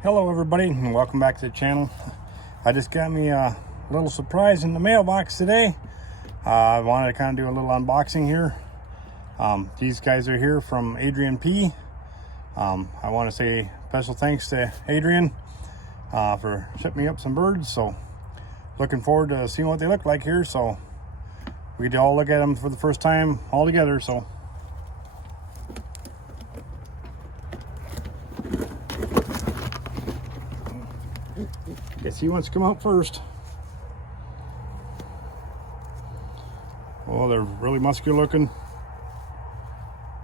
Hello everybody and welcome back to the channel. I just got me a little surprise in the mailbox today. I wanted to kind of do a little unboxing here. These guys are here from Adrian P. I want to say special thanks to Adrian for shipping me up some birds. So looking forward to seeing what they look like here. So we get to all look at them for the first time all together. So guess he wants to come out first. Oh, they're really muscular looking.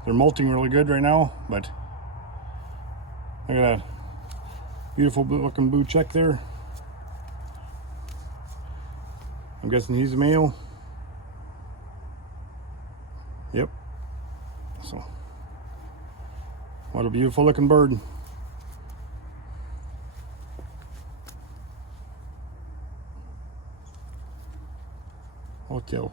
They're molting really good right now, but look at that beautiful looking blue check there. I'm guessing he's a male. Yep. So, what a beautiful looking bird. Hotel.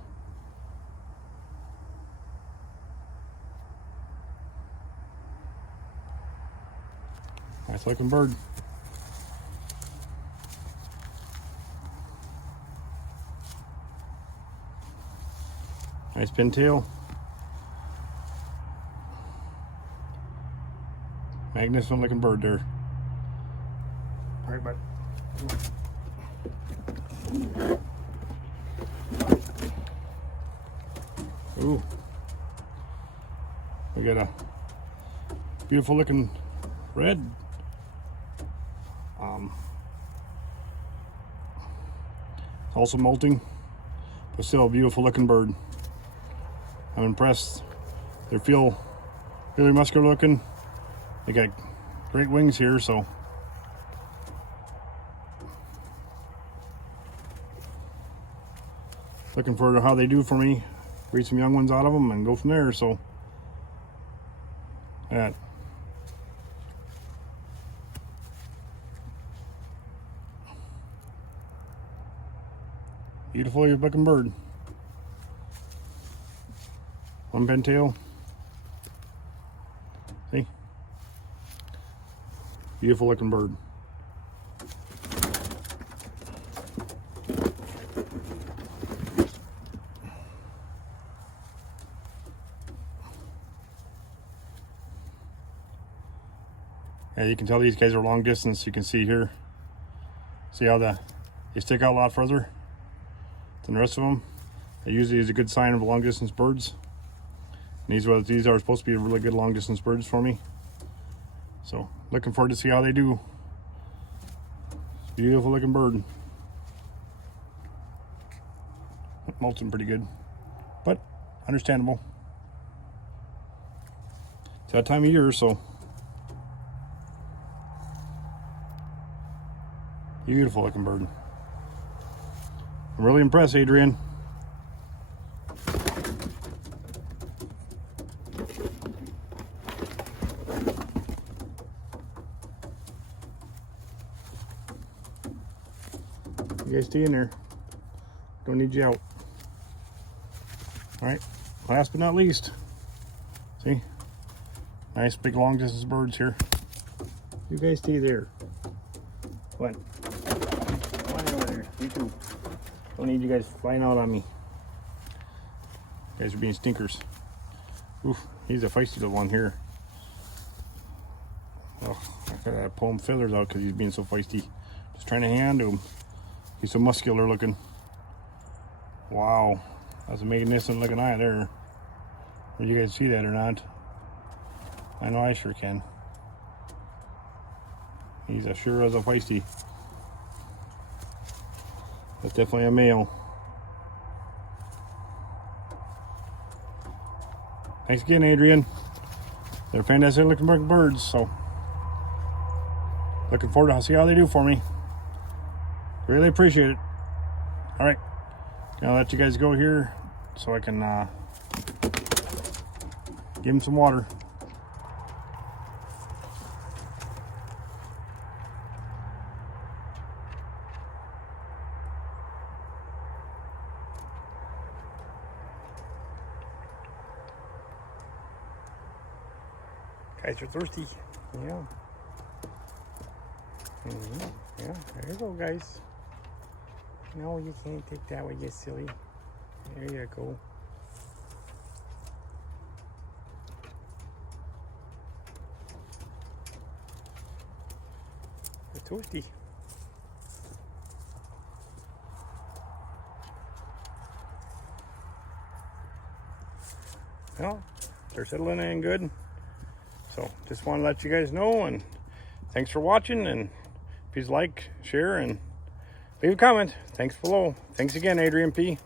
Nice looking bird. Nice pintail. Magnificent looking bird there. All right, bud. Ooh. We got a beautiful looking red. Also molting, but still a beautiful looking bird. I'm impressed. They feel really muscular looking. They got great wings here, so looking forward to how they do for me. Breed some young ones out of them and go from there. So that. Beautiful looking bird. One pintail. See? Beautiful looking bird. Yeah, you can tell these guys are long distance. You can see here. See how they stick out a lot further than the rest of them. That usually is a good sign of long distance birds. And these are supposed to be really good long distance birds for me. So looking forward to see how they do. Beautiful looking bird. Molting pretty good, but understandable. It's that time of year, so beautiful looking bird. I'm really impressed, Adrian. You guys stay in there. Don't need you out. All right, last but not least. See? Nice big long distance birds here. You guys stay there. What? Come on over there. You too. Don't need you guys flying out on me. You guys are being stinkers. Oof, he's a feisty little one here. Oh, I gotta pull him feathers out because he's being so feisty. Just trying to hang on to him. He's so muscular looking. Wow, that's a magnificent looking eye there. Did you guys see that or not? I know I sure can. He's as sure as a feisty. That's definitely a male. Thanks again, Adrian. They're fantastic looking birds, so looking forward to see how they do for me. Really appreciate it. All right, I'll let you guys go here so I can give them some water. Guys are thirsty. Yeah. Yeah, there you go, guys. No, you can't take that way, you silly. There you go. The toasty. Well, they're settling in good. So just want to let you guys know, and thanks for watching, and please like, share, and leave a comment. Thanks below. Thanks again, Adrian P.